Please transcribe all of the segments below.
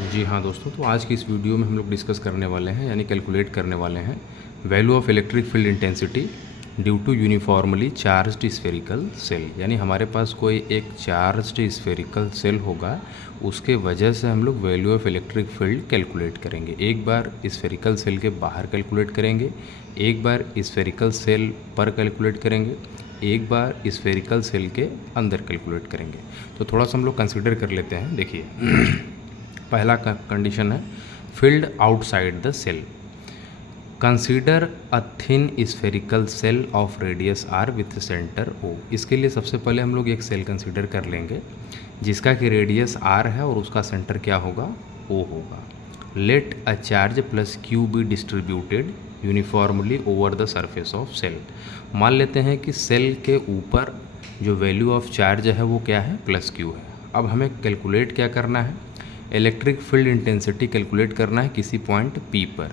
जी हाँ दोस्तों, तो आज की इस वीडियो में हम लोग डिस्कस करने वाले हैं यानी कैलकुलेट करने वाले हैं value of electric field intensity due to uniformly charged spherical shell. यानी हमारे पास कोई एक चार्ज्ड स्फेरिकल सेल होगा, उसके वजह से हम लोग value of electric field calculate करेंगे। एक बार स्फेरिकल सेल के बाहर कैलकुलेट करेंगे, एक बार स्फेरिकल सेल पर कैलकुलेट करेंगे, एक बार स्फेरिकल सेल के अंदर कैलकुलेट करेंगे। तो थोड़ा सा हम लोग कंसिडर कर लेते हैं। देखिए पहला कंडीशन है field outside the shell. Consider a thin spherical shell of radius r with centre O. इसके लिए सबसे पहले हम लोग एक सेल कंसीडर कर लेंगे जिसका कि रेडियस आर है और उसका सेंटर क्या होगा, ओ होगा। Let a charge plus q be distributed uniformly over the surface of shell. मान लेते हैं कि सेल के ऊपर जो वैल्यू ऑफ चार्ज है वो क्या है, प्लस क्यू है। अब हमें कैलकुलेट क्या करना है, इलेक्ट्रिक फील्ड इंटेंसिटी कैलकुलेट करना है किसी पॉइंट P पर,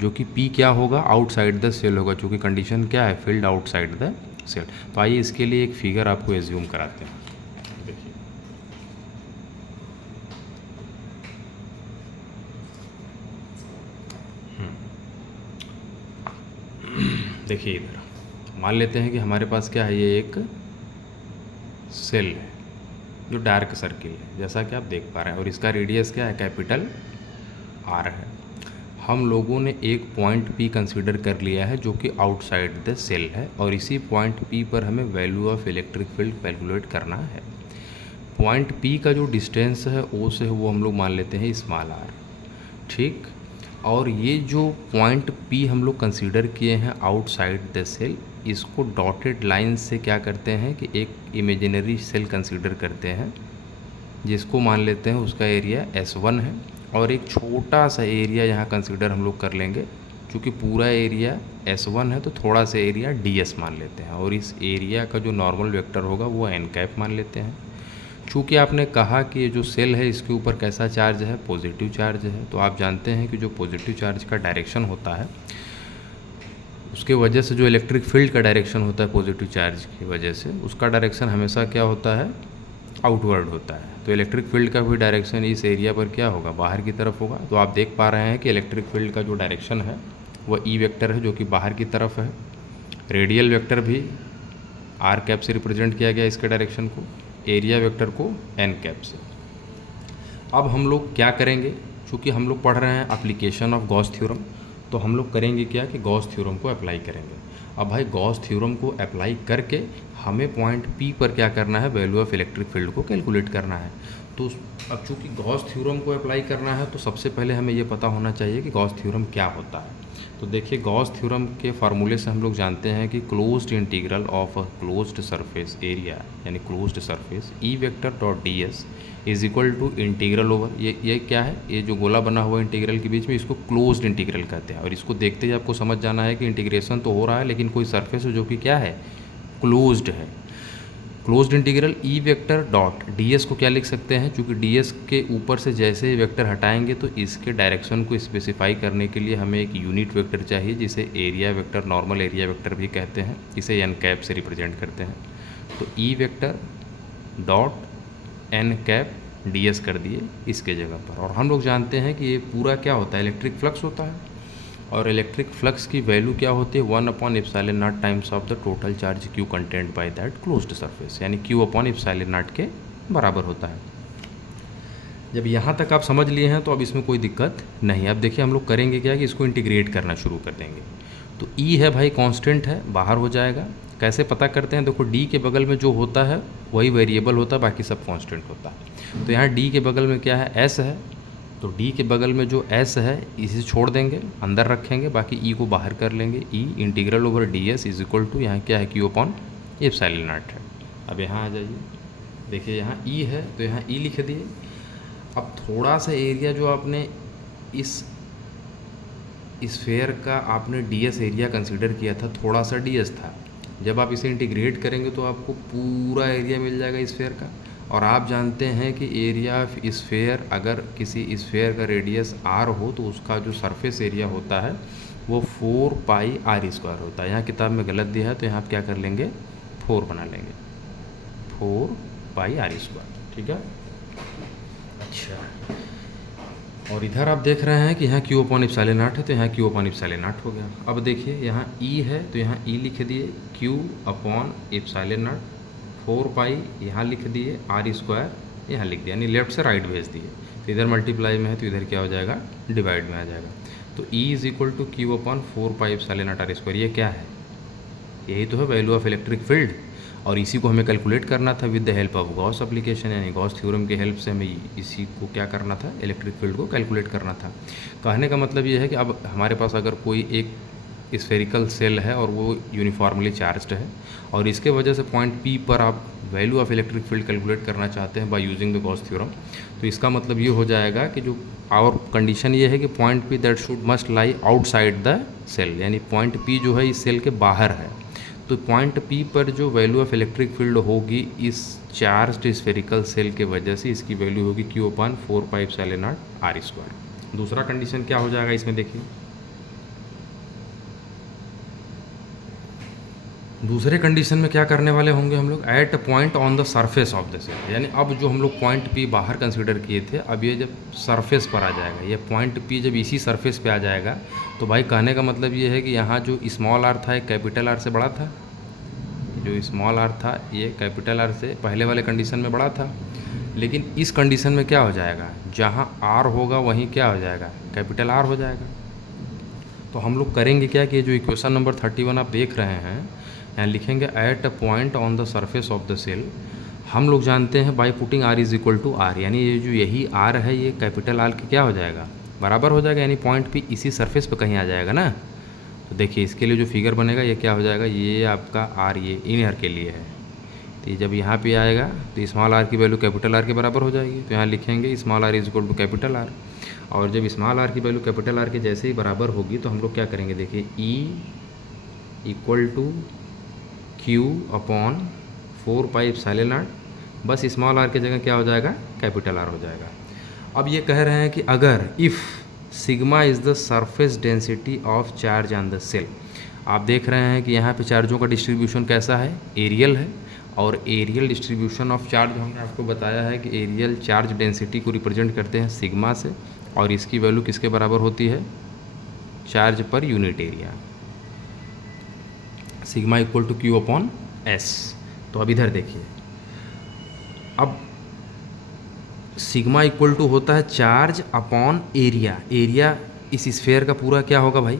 जो कि P क्या होगा, आउटसाइड द सेल होगा, क्योंकि कंडीशन क्या है, फील्ड आउटसाइड द सेल। तो आइए इसके लिए एक फिगर आपको एज्यूम कराते हैं। देखिए देखिए इधर मान लेते हैं कि हमारे पास क्या है, ये एक सेल है जो डार्क सर्किल है जैसा कि आप देख पा रहे हैं, और इसका रेडियस क्या है, कैपिटल आर है। हम लोगों ने एक पॉइंट P कंसीडर कर लिया है जो कि आउटसाइड द सेल है, और इसी पॉइंट P पर हमें value of electric field calculate करना है। पॉइंट P का जो डिस्टेंस है O से वो हम लोग मान लेते हैं स्मॉल r, ठीक। और ये जो पॉइंट P हम लोग कंसीडर किए हैं आउटसाइड द सेल, इसको डॉटेड लाइन से क्या करते हैं कि एक इमेजिनरी सेल कंसीडर करते हैं जिसको मान लेते हैं उसका एरिया S1 है, और एक छोटा सा एरिया यहाँ कंसीडर हम लोग कर लेंगे। क्योंकि पूरा एरिया S1 है तो थोड़ा सा एरिया DS मान लेते हैं, और इस एरिया का जो नॉर्मल वेक्टर होगा वो n कैप मान लेते हैं। चूँकि आपने कहा कि ये जो सेल है इसके ऊपर कैसा चार्ज है, पॉजिटिव चार्ज है, तो आप जानते हैं कि जो पॉजिटिव चार्ज का डायरेक्शन होता है उसके वजह से जो इलेक्ट्रिक फील्ड का डायरेक्शन होता है पॉजिटिव चार्ज की वजह से, उसका डायरेक्शन हमेशा क्या होता है, आउटवर्ड होता है। तो इलेक्ट्रिक फील्ड का भी डायरेक्शन इस एरिया पर क्या होगा, बाहर की तरफ होगा। तो आप देख पा रहे हैं कि इलेक्ट्रिक फील्ड का जो डायरेक्शन है वह ई वेक्टर है जो कि बाहर की तरफ है। रेडियल वेक्टर भी आर कैप से रिप्रेजेंट किया गया इसके डायरेक्शन को, एरिया वेक्टर को एन कैप से। अब हम लोग क्या करेंगे, चूँकि हम लोग पढ़ रहे हैं एप्लीकेशन ऑफ गॉस थ्योरम, तो हम लोग करेंगे क्या कि गॉस थ्योरम को अप्लाई करेंगे। अब भाई गॉस थ्योरम को अप्लाई करके हमें पॉइंट P पर क्या करना है, वैल्यू ऑफ इलेक्ट्रिक फील्ड को कैलकुलेट करना है। तो अब चूँकि गॉस थ्योरम को अप्लाई करना है तो सबसे पहले हमें ये पता होना चाहिए कि गॉस थ्योरम क्या होता है। तो देखिए गॉस थ्योरम के फार्मूले से हम लोग जानते हैं कि closed integral of a closed surface area यानी closed surface E vector dot D S is equal to integral over, ये क्या है, ये जो गोला बना हुआ इंटीग्रल के बीच में इसको क्लोज्ड इंटीग्रल कहते हैं। और इसको देखते ही आपको समझ जाना है कि इंटीग्रेशन तो हो रहा है लेकिन कोई सरफेस है जो कि क्या है, क्लोज्ड है। क्लोज्ड इंटीग्रल ई वेक्टर डॉट डी एस को क्या लिख सकते हैं, क्योंकि डी एस के ऊपर से जैसे ही वेक्टर हटाएंगे तो इसके डायरेक्शन को स्पेसिफाई करने के लिए हमें एक यूनिट वेक्टर चाहिए जिसे area vector, normal area vector भी कहते हैं, इसे एन कैप से रिप्रेजेंट करते हैं। तो E vector dot n cap d s कर दिए इसके जगह पर। और हम लोग जानते हैं कि ये पूरा क्या होता है, इलेक्ट्रिक फ्लक्स होता है, और इलेक्ट्रिक फ्लक्स की वैल्यू क्या होती है, 1/ε0 times of the total charge Q content by that closed surface, यानी Q/ε0 के बराबर होता है। जब यहाँ तक आप समझ लिए हैं तो अब इसमें कोई दिक्कत नहीं। अब देखिए हम लोग करेंगे क्या कि इसको इंटीग्रेट करना शुरू कर देंगे। तो E है भाई कांस्टेंट है, बाहर हो जाएगा। कैसे पता करते हैं, देखो D के बगल में जो होता है वही वेरिएबल होता है, बाकी सब कांस्टेंट होता है। तो यहाँ D के बगल में क्या है, S है, तो D के बगल में जो S है इसे छोड़ देंगे, अंदर रखेंगे, बाकी E को बाहर कर लेंगे। E integral over d S is equal to यहाँ क्या है, Q/ε0 है। अब यहाँ आ जाइए, देखिए यहाँ E है तो यहाँ E लिख दिए। अब थोड़ा सा एरिया जो आपने इस स्फेयर का आपने DS एरिया कंसीडर किया था, थोड़ा सा DS था, जब आप इसे इंटीग्रेट करेंगे तो आपको पूरा एरिया मिल जाएगा स्फेयर का। और आप जानते हैं कि एरिया ऑफ स्फेयर, अगर किसी स्फेयर का रेडियस r हो तो उसका जो सरफेस एरिया होता है वो 4πr² होता है। यहाँ किताब में गलत दिया है तो यहाँ आप क्या कर लेंगे, 4 बना लेंगे, 4πr², ठीक है। अच्छा और इधर आप देख रहे हैं कि यहाँ क्यू अपॉन इप्सिलॉन नॉट है, तो यहाँ क्यू अपॉन इप्सिलॉन नॉट हो गया। अब देखिए यहाँ ई है तो यहाँ ई लिख दिए, क्यू अपॉन इप्सिलॉन नॉट 4 पाई यहाँ लिख दिए, आर स्क्वायर यहाँ लिख दिया, यानी लेफ्ट से राइट भेज दिए। तो इधर मल्टीप्लाई में है तो इधर क्या हो जाएगा, डिवाइड में आ जाएगा। तो E is equal to q upon 4 pi epsilon naught are square. ये क्या है, यही तो है वैल्यू ऑफ इलेक्ट्रिक फील्ड, और इसी को हमें कैलकुलेट करना था with the help of Gauss application, यानी गॉस थ्योरम के हेल्प से हमें इसी को क्या करना था, इलेक्ट्रिक फील्ड को कैलकुलेट करना था। कहने का मतलब ये है कि अब हमारे पास अगर कोई एक स्फेरिकल सेल है और वो यूनिफॉर्मली चार्ज्ड है, और इसके वजह से पॉइंट पी पर आप value of electric field calculate करना चाहते हैं by using the Gauss theorem, तो इसका मतलब ये हो जाएगा कि जो और कंडीशन ये है कि point p that should must lie outside the shell, यानी पॉइंट पी जो है इस सेल के बाहर है। तो पॉइंट पी पर जो वैल्यू ऑफ इलेक्ट्रिक फील्ड होगी इस चार्ज्ड स्फेरिकल सेल के वजह से, इसकी वैल्यू होगी q upon 4 pi epsilon naught are square. दूसरा कंडीशन क्या हो जाएगा इसमें, देखिए दूसरे कंडीशन में क्या करने वाले होंगे हम लोग, at a point on the surface of the shell, यानी अब जो हम लोग पॉइंट पी बाहर कंसीडर किए थे, अब ये जब सरफेस पर आ जाएगा, ये पॉइंट पी जब इसी सरफेस पे आ जाएगा, तो भाई कहने का मतलब ये है कि यहाँ जो स्मॉल आर था, एक कैपिटल आर से बड़ा था, जो स्मॉल आर था ये कैपिटल आर से पहले वाले कंडीशन में बड़ा था, लेकिन इस कंडीशन में क्या हो जाएगा, जहाँ आर होगा वहीं क्या हो जाएगा, कैपिटल आर हो जाएगा। तो हम लोग करेंगे क्या कि जो इक्वेशन नंबर 31 आप देख रहे हैं, यहाँ लिखेंगे at a point on the surface of the shell, हम लोग जानते हैं by putting r is equal to r, यानी ये जो यही आर है ये कैपिटल आर के क्या हो जाएगा, बराबर हो जाएगा, यानी पॉइंट पे इसी सरफेस पे कहीं आ जाएगा ना। तो देखिए इसके लिए जो फिगर बनेगा ये क्या हो जाएगा, ये आपका आर ये इन के लिए है, तो जब यहाँ पे आएगा तो स्मॉल आर की वैल्यू कैपिटल आर के बराबर हो जाएगी, तो यहाँ लिखेंगे small r is equal to capital r, और जब स्मॉल आर की वैल्यू कैपिटल आर के जैसे ही बराबर होगी तो हम लोग क्या करेंगे, देखिए E equal to q upon 4 pi epsilon naught, बस स्मॉल आर की जगह क्या हो जाएगा, कैपिटल आर हो जाएगा। अब ये कह रहे हैं कि अगर if sigma is the surface density of charge on the shell, आप देख रहे हैं कि यहाँ पे चार्जों का डिस्ट्रीब्यूशन कैसा है, एरियल है, और एरियल डिस्ट्रीब्यूशन ऑफ चार्ज हमने आपको बताया है कि एरियल चार्ज डेंसिटी को रिप्रेजेंट करते हैं सिग्मा से, और इसकी वैल्यू किसके बराबर होती है, charge per unit area, sigma equal to q upon s. तो अब इधर देखिए, अब सिग्मा इक्वल टू होता है चार्ज अपॉन एरिया, एरिया इस स्फेयर का पूरा क्या होगा भाई,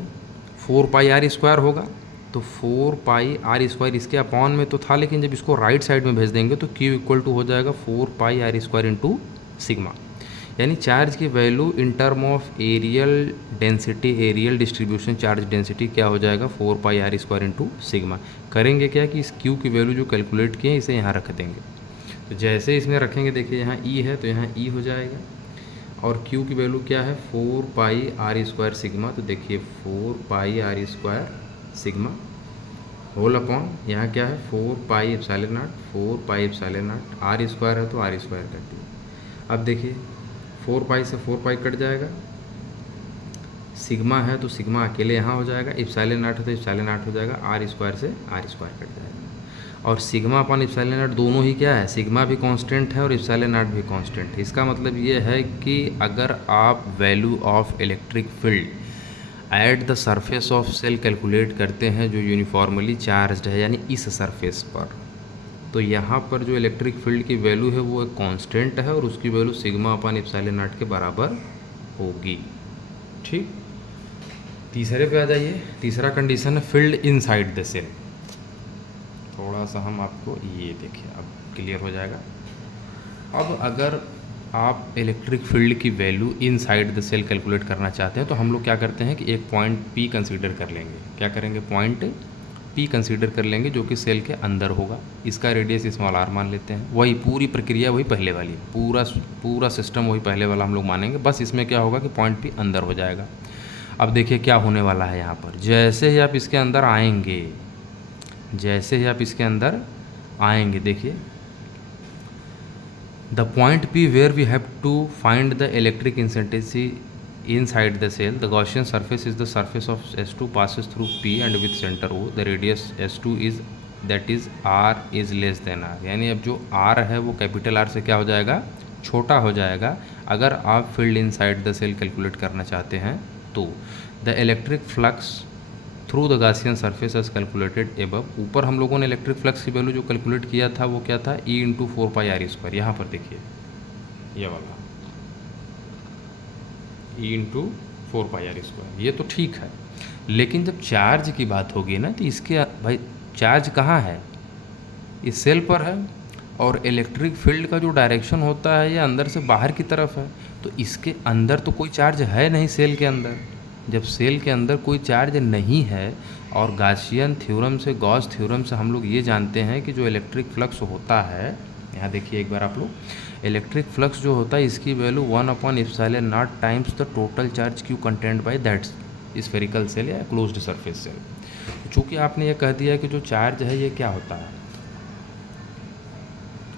4 पाई आर स्क्वायर होगा, तो 4 पाई आर स्क्वायर इसके अपॉन में तो था, लेकिन जब इसको राइट साइड में भेज देंगे तो क्यू इक्वल टू हो जाएगा 4 pi are square into sigma, यानी चार्ज की value in term of areal density, areal distribution charge density क्या हो जाएगा, 4 pi are square into sigma. करेंगे क्या कि इस क्यू की वैल्यू जो कैलकुलेट किए इसे यहाँ रख देंगे, तो जैसे इसमें रखेंगे देखिए यहाँ ई है तो यहाँ ई हो जाएगा, और क्यू की वैल्यू क्या है, 4 पाई आर स्क्वायर सिग्मा, तो देखिए 4 pi are square sigma whole upon यहाँ क्या है 4 pi epsilon naught, 4 pi epsilon naught, are square है तो आर स्क्वायर कर दिए। अब देखिए 4 पाई से 4 पाई कट जाएगा, सिग्मा है तो सिग्मा अकेले यहाँ हो जाएगा, इप्सिलॉन नॉट है तो इप्सिलॉन नॉट हो जाएगा, आर स्क्वायर से आर स्क्वायर कट जाएगा, और सिग्मा अपॉन इप्सिलॉन नॉट दोनों ही क्या है, सिग्मा भी कांस्टेंट है और इप्सिलॉन नॉट भी कांस्टेंट है। इसका मतलब ये है कि अगर आप value of electric field at the surface of shell calculate करते हैं जो यूनिफॉर्मली चार्ज्ड है, यानी इस सरफेस पर, तो यहाँ पर जो इलेक्ट्रिक फील्ड की वैल्यू है वो एक कांस्टेंट है और उसकी value sigma upon epsilon not के बराबर होगी। ठीक, तीसरे पे आ जाइए। तीसरा कंडीशन है फील्ड इनसाइड द सेल। थोड़ा सा हम आपको ये देखिए अब क्लियर हो जाएगा। अब अगर आप इलेक्ट्रिक फील्ड की value inside the shell calculate करना चाहते हैं तो हम लोग क्या करते हैं कि एक पॉइंट पी कंसीडर कर लेंगे। क्या करेंगे, पॉइंट पी कंसीडर कर लेंगे जो कि सेल के अंदर होगा। इसका रेडियस स्मॉल आर मान लेते हैं। वही पूरी प्रक्रिया वही पहले वाली, पूरा सिस्टम वही पहले वाला हम लोग मानेंगे। बस इसमें क्या होगा कि पॉइंट पी अंदर हो जाएगा। अब देखिए क्या होने वाला है यहाँ पर। जैसे ही आप इसके अंदर आएंगे, देखिए the point P where we have to find the electric intensity inside the cell, the Gaussian surface is the surface of S2 passes through P and with center O, the radius S2 is that is R is less than R। यानी अब जो R है वो capital R से क्या हो जाएगा, छोटा हो जाएगा। अगर आप field inside the shell calculate करना चाहते हैं तो the electric flux through the Gaussian surface as calculated above. ऊपर हम लोगों ने इलेक्ट्रिक फ्लक्स की वैल्यू जो कैलकुलेट किया था वो क्या था, E/4πr²। यहाँ पर देखिए ये वाला E/4πr², ये तो ठीक है, लेकिन जब चार्ज की बात होगी ना तो इसके भाई चार्ज कहाँ है, इस सेल पर है, और इलेक्ट्रिक फील्ड का जो डायरेक्शन होता है ये अंदर से बाहर की तरफ है, तो इसके अंदर तो कोई चार्ज है नहीं सेल के अंदर। जब सेल के अंदर कोई चार्ज नहीं है, और गॉसियन थ्योरम से, गॉस थ्योरम से हम लोग ये जानते हैं कि जो इलेक्ट्रिक फ्लक्स होता है, यहाँ देखिए एक बार आप लोग, इलेक्ट्रिक फ्लक्स जो होता है इसकी value 1/ε0 times the total charge Q content by that spherical shell या क्लोज्ड सरफेस सेल। चूँकि आपने ये कह दिया कि जो चार्ज है ये क्या होता है,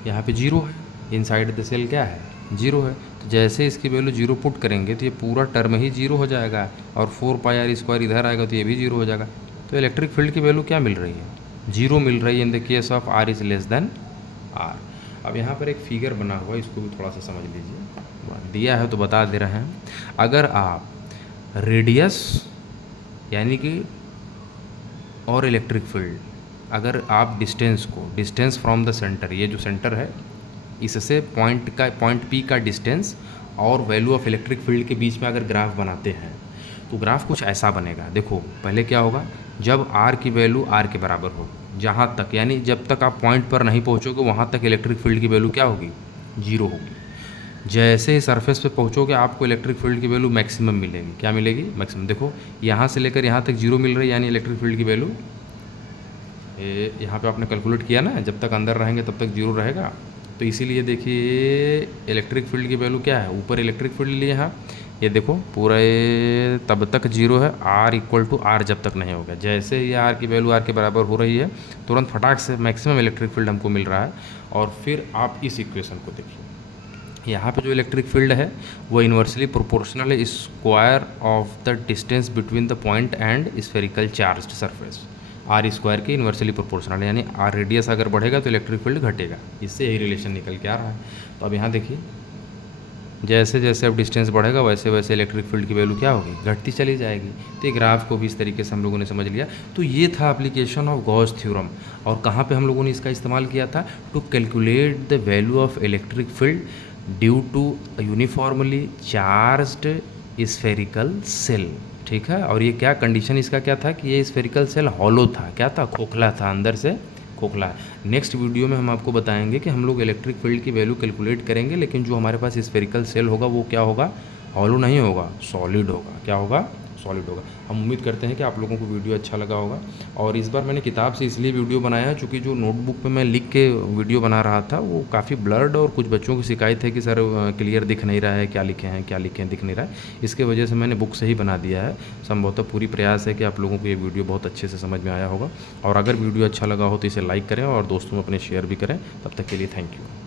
यहाँ पे जीरो है, इनसाइड द सेल क्या है, जीरो है, तो जैसे इसकी वैल्यू जीरो पुट करेंगे तो ये पूरा टर्म ही जीरो हो जाएगा, और 4πr² इधर आएगा तो ये भी जीरो हो जाएगा। तो इलेक्ट्रिक फील्ड की वैल्यू क्या मिल रही है, जीरो मिल रही है in the case of r is less than r। अब यहाँ पर एक फिगर बना हुआ है, इसको भी थोड़ा सा समझ लीजिए, दिया है तो बता दे रहे हैं। अगर आप रेडियस यानी कि और इलेक्ट्रिक फील्ड, अगर आप डिस्टेंस को, डिस्टेंस फ्रॉम द सेंटर, ये जो सेंटर है इससे पॉइंट P का डिस्टेंस और वैल्यू ऑफ इलेक्ट्रिक फील्ड के बीच में अगर ग्राफ बनाते हैं तो ग्राफ कुछ ऐसा बनेगा। देखो पहले क्या होगा, जब r की वैल्यू r के बराबर हो, जहाँ तक यानी जब तक आप पॉइंट पर नहीं पहुँचोगे वहाँ तक इलेक्ट्रिक फील्ड की वैल्यू क्या होगी, जीरो होगी। जैसे ही सरफेस पे पहुँचोगे आपको इलेक्ट्रिक फील्ड की वैल्यू मैक्सिमम मिलेगी। क्या मिलेगी, मैक्सिमम। देखो यहाँ से लेकर यहाँ तक जीरो मिल रही है, यानी इलेक्ट्रिक फील्ड की वैल्यू यहाँ पे आपने कैलकुलेट किया ना, जब तक अंदर रहेंगे तब तक जीरो रहेगा। तो इसीलिए देखिए इलेक्ट्रिक फील्ड की वैल्यू क्या है, ऊपर इलेक्ट्रिक फील्ड लिए यहाँ, ये देखो पूरा ये तब तक जीरो है, r=r जब तक नहीं होगा। जैसे ही r की वैल्यू r के बराबर हो रही है तुरंत फटाक से मैक्सिमम इलेक्ट्रिक फील्ड हमको मिल रहा है। और फिर आप इस इक्वेशन को देखिए, यहाँ पे जो इलेक्ट्रिक फील्ड है वो इन्वर्सली प्रोपोर्शनल है square of the distance between the point and spherical charged surface, r² के इन्वर्सली प्रोपोर्शनल, यानी r रेडियस अगर बढ़ेगा तो इलेक्ट्रिक फील्ड घटेगा। इससे यही रिलेशन निकल के आ रहा है। तो अब यहाँ देखिए जैसे जैसे अब डिस्टेंस बढ़ेगा वैसे वैसे इलेक्ट्रिक फील्ड की वैल्यू क्या होगी, घटती चली जाएगी। तो ये ग्राफ को भी इस तरीके से हम लोगों ने समझ लिया। तो ये था एप्लीकेशन ऑफ गॉस थ्योरम, और कहाँ पे हम लोगों ने इसका इस्तेमाल किया था, to calculate the value of electric field due to uniformly charged spherical shell. ठीक है, और ये क्या कंडीशन इसका क्या था कि ये स्फेरिकल सेल हॉलो था, क्या था, खोखला था, अंदर से खोखला है। नेक्स्ट वीडियो में हम आपको बताएंगे कि हम लोग इलेक्ट्रिक फील्ड की वैल्यू कैलकुलेट करेंगे, लेकिन जो हमारे पास स्फेरिकल सेल होगा वो क्या होगा, हॉलो नहीं होगा, सॉलिड होगा। क्या होगा, सॉलिड होगा। हम उम्मीद करते हैं कि आप लोगों को वीडियो अच्छा लगा होगा। और इस बार मैंने किताब से इसलिए वीडियो बनाया है चूँकि जो नोटबुक पे मैं लिख के वीडियो बना रहा था वो काफ़ी ब्लर्ड, और कुछ बच्चों की शिकायत है कि सर क्लियर दिख नहीं रहा है, क्या लिखे हैं क्या लिखे हैं, दिख नहीं रहा है। इसके वजह से मैंने बुक से ही बना दिया है। संभवतः पूरी प्रयास है कि आप लोगों को ये वीडियो बहुत अच्छे से समझ में आया होगा। और अगर वीडियो अच्छा लगा हो तो इसे लाइक करें और दोस्तों में अपने शेयर भी करें। तब तक के लिए थैंक यू।